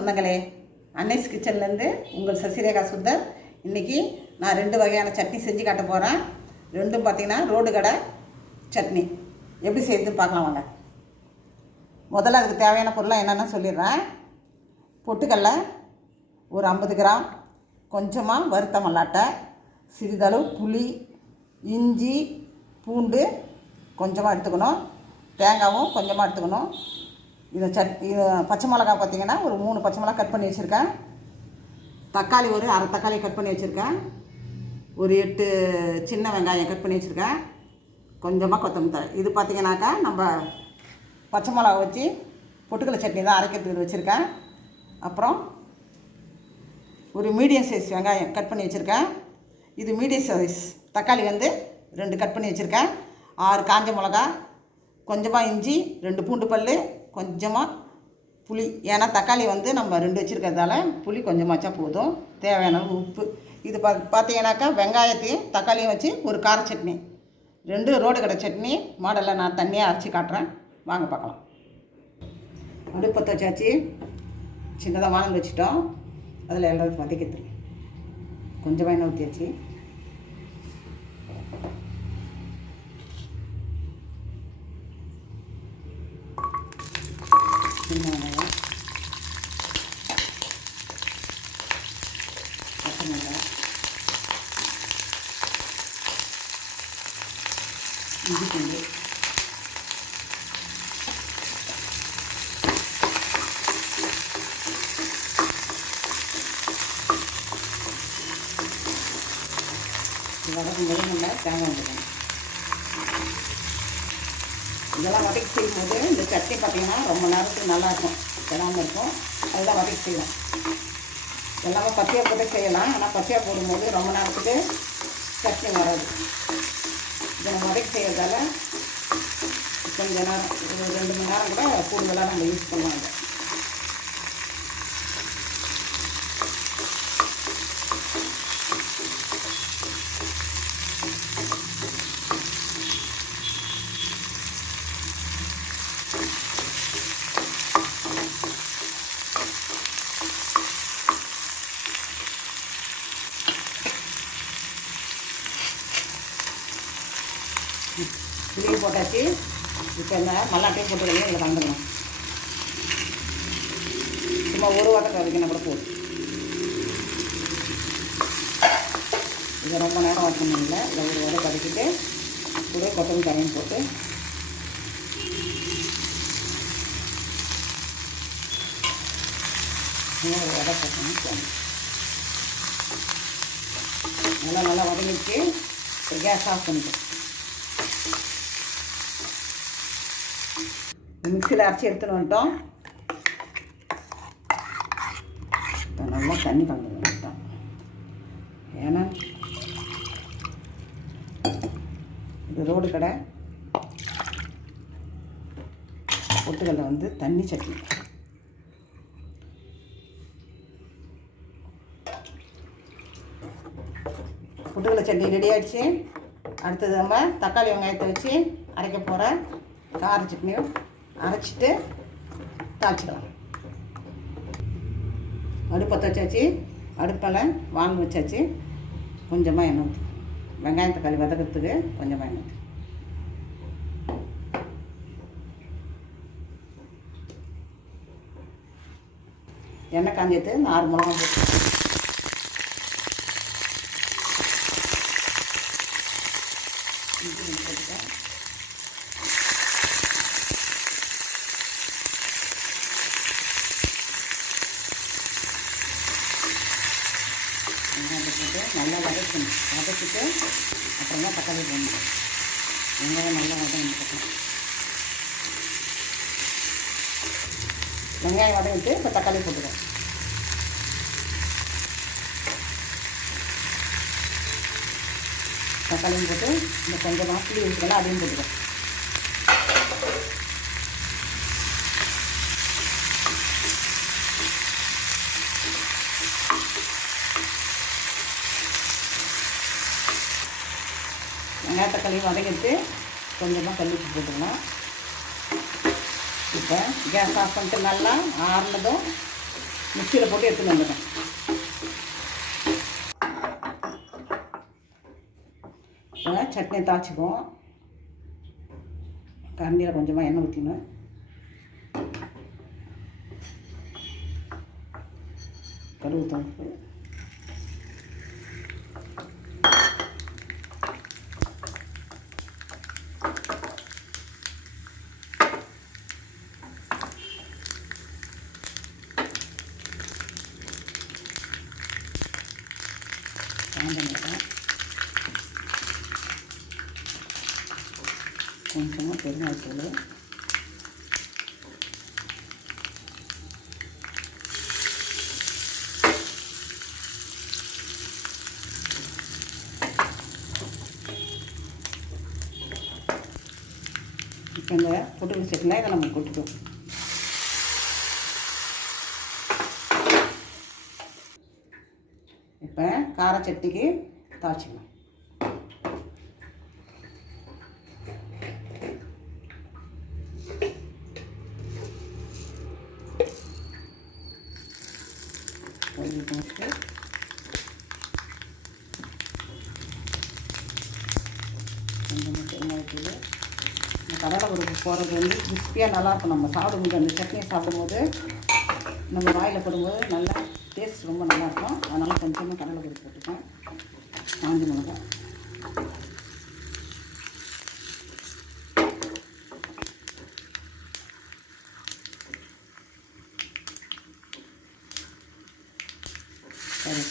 சொந்தங்களே அன்னைஸ் கிச்சன்லேருந்து உங்கள் சசிரேகா சுந்தர். இன்றைக்கி நான் ரெண்டு வகையான சட்னி செஞ்சு காட்ட போகிறேன் ரெண்டும் பார்த்திங்கன்னா ரோடு கடை சட்னி. எப்படி செய்யுதுன்னு பார்க்கலாம் வாங்க. முதல்ல அதுக்கு தேவையான பொருளாக என்னென்னு சொல்லிடுறேன். பொட்டுக்கடலை ஒரு ஐம்பது கிராம். கொஞ்சமாக வறுத்த மல்லாட்டை சிறிதளவு புளி இஞ்சி பூண்டு கொஞ்சமாக எடுத்துக்கணும். தேங்காவும் கொஞ்சமாக எடுத்துக்கணும். இதை சட் இது பச்சை மிளகா பார்த்தீங்கன்னா ஒரு மூணு பச்சை மிளகா கட் பண்ணி வச்சுருக்கேன். தக்காளி ஒரு அரை தக்காளி கட் பண்ணி வச்சுருக்கேன். ஒரு எட்டு சின்ன வெங்காயம் கட் பண்ணி வச்சுருக்கேன். கொஞ்சமாக கொத்தமல்லி தழை. இது பார்த்தீங்கன்னாக்கா நம்ம பச்சை மிளகா வச்சு பொட்டுக்கலை சட்னி தான் அரைக்கிறதுக்கு வச்சுருக்கேன். அப்புறம் ஒரு மீடியம் சைஸ் வெங்காயம் கட் பண்ணி வச்சுருக்கேன். இது மீடியம் சைஸ். தக்காளி வந்து ரெண்டு கட் பண்ணி வச்சுருக்கேன். ஆறு காஞ்ச மிளகா கொஞ்சமாக இஞ்சி ரெண்டு பூண்டு பல் கொஞ்சமாக புளி. ஏன்னா தக்காளி வந்து நம்ம ரெண்டு வச்சுருக்கிறதால புளி கொஞ்சமாச்சா போதும். தேவையான உப்பு. இது பா பார்த்தீங்கன்னாக்கா வெங்காயத்தையும் தக்காளியும் வச்சு ஒரு கார சட்னி. ரெண்டு ரோடு கடை சட்னி. மாடலில் நான் தண்ணியாக அரைச்சி காட்டுறேன். வாங்க பார்க்கலாம் அடுப்பத்தை வச்சாச்சு. சின்னதாக வானல் வச்சுட்டோம். அதில் எல்லாத்தையும் வதக்கிட்டு கொஞ்சமாக எண்ணெய் ஊற்றியாச்சு சின்ன வெங்காயம் பச்சை மிளகாய் இஞ்சி பூண்டு இது வதக்கும் போது நம்ம தேங்காய் வந்துக்கணும் இதெல்லாம் வதக்கி செய்யும்போது இந்த சட்னி பார்த்தீங்கன்னா ரொம்ப நேரத்துக்கு நல்லாயிருக்கும் இருக்கும். இருக்கும். அதெல்லாம் வதக்கி செய்யலாம். எல்லாமே பச்சையாக போட்டு செய்யலாம். ஆனால் பச்சையாக போடும்போது ரொம்ப நேரத்துக்கு சட்னி வராது. இதை நம்ம வதக்கி செய்யறதால கொஞ்ச நேரம் ஒரு ரெண்டு மணி நேரம் கூட கூடுதலாக நம்ம யூஸ் பண்ணுவாங்க. இதை புளியும் போட்டாச்சு. இப்போ இந்த மல்லாட்டையும் போட்டு இதில் கலந்துக்கணும். சும்மா ஒரு வாட்டை வதக்கினா கூட போதும். இதை ரொம்ப நேரம் வாட்டணும் இல்லை இதை ஒரு வடை வதக்கிட்டு கூட கொத்தமல்லி தரையும் போட்டு. இன்னும் ஒரு வடை போட்டணும் போகணும் நல்லா நல்லா வதங்கிட்டு கேஸ் ஆஃப் பண்ணிட்டு மிக்சியில் அரைச்சி எடுத்துன்னு வந்துட்டோம். நல்லா தண்ணி கலந்து வந்துட்டோம். ஏன்னா இது ரோடு கடை. பொட்டுக்கல்ல வந்து தண்ணி சட்னி பொட்டுக்கல்ல சட்னி ரெடி ஆகிடுச்சு அடுத்தது நம்ம தக்காளி வெங்காயத்தை வச்சு அரைக்க போகிற கார சட்னியும் அரைச்சிட்டு தாளிச்சிக்கலாம் அடுப்பை வச்சாச்சு. அடுப்பில் வாங்க வச்சாச்சு. கொஞ்சமாக எண்ணெய் ஊற்றி வெங்காயம் தக்காளி வதக்கிறதுக்கு கொஞ்சமாக எண்ணெய் ஊற்றி எண்ணெய் காஞ்சிட்டு நார்மலாக போட்டு இஞ்சி கொஞ்சம் போட்டுட்டேன் வெங்காயத்தை போட்டு நல்லா வதக்கணும். வதக்கிட்டு அப்புறமா தக்காளி போடணும். வெங்காயம் நல்லா வதங்கிட்டு வெங்காயம் வதங்கிட்டு இப்போ தக்காளி போட்டுக்கோ தக்காளியும் போட்டு இந்த கொஞ்சம் புளி இருக்குதுன்னா அதையும் போட்டுக்கோ வெங்காய தக்காளி வதக்கிட்டு கொஞ்சமாக கல் போட்டுக்கணும் இப்போ கேஸ் ஆஃப் பண்ணிட்டு நல்லா ஆறுனதும் மிக்சியில் போட்டு எடுத்துன்னு வந்துடுறேன் இப்போ சட்னி தாளிச்சிக்குவோம். கரண்டியில் கொஞ்சமாக எண்ணெய் ஊற்றினேன் கடுகு தோப்பு காஞ்ச மிளகாய் கொஞ்சமாக பெருங்காயத்தூள் இப்போ இந்த பொட்டு சட்னியில் இதை நம்ம கொட்டிக்குவோம் இப்போ கார சட்னிக்கு ஒரு போட்டு கொஞ்சமாக பெருங்காயத்தூள் இந்த கடலை பருப்பு போடுறது வந்து கிறிஸ்பியாக நல்லாயிருக்கும் நம்ம சாப்பிடும்போது அந்த சட்னியை சாப்பிடும்போது நம்ம வாயில் போடும்போது நல்லா டேஸ்ட் ரொம்ப நல்லாயிருக்கும் அதனால் கொஞ்சமாக கடலை பருப்பு போட்டுப்பேன் காஞ்சி மிளகாய் சரி.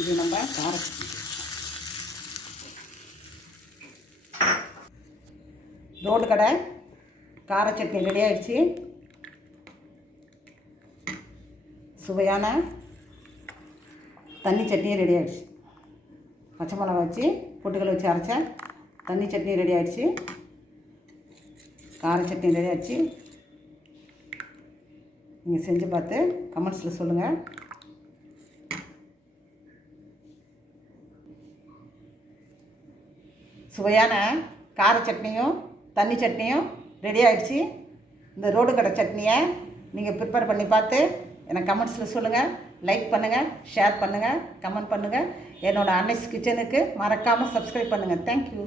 இது நம்ம கார ரோடு கடை கார சட்னி ரெடி ஆயிடுச்சு. சுவையான தண்ணி சட்னியும் ரெடி ஆயிடுச்சு. பச்சை மிளகா வச்சு பொட்டுக்கல் வச்சு அரைச்சேன். தண்ணி சட்னி ரெடி ஆயிடுச்சு. கார சட்னி ரெடி ஆயிடுச்சு. நீங்கள் செஞ்சு பார்த்து கமெண்ட்ஸில் சொல்லுங்கள் சுவையான கார சட்னியும் தண்ணி சட்னியும் ரெடி ஆகிடுச்சு இந்த ரோடு கடை சட்னியை நீங்கள் ப்ரிப்பேர் பண்ணி பார்த்து எனக்கு கமெண்ட்ஸில் சொல்லுங்கள் லைக் பண்ணுங்கள் ஷேர் பண்ணுங்கள் கமெண்ட் பண்ணுங்கள் என்னோடய அன்னைஸ் கிச்சனுக்கு மறக்காமல் சப்ஸ்கிரைப் பண்ணுங்கள் தேங்க்யூ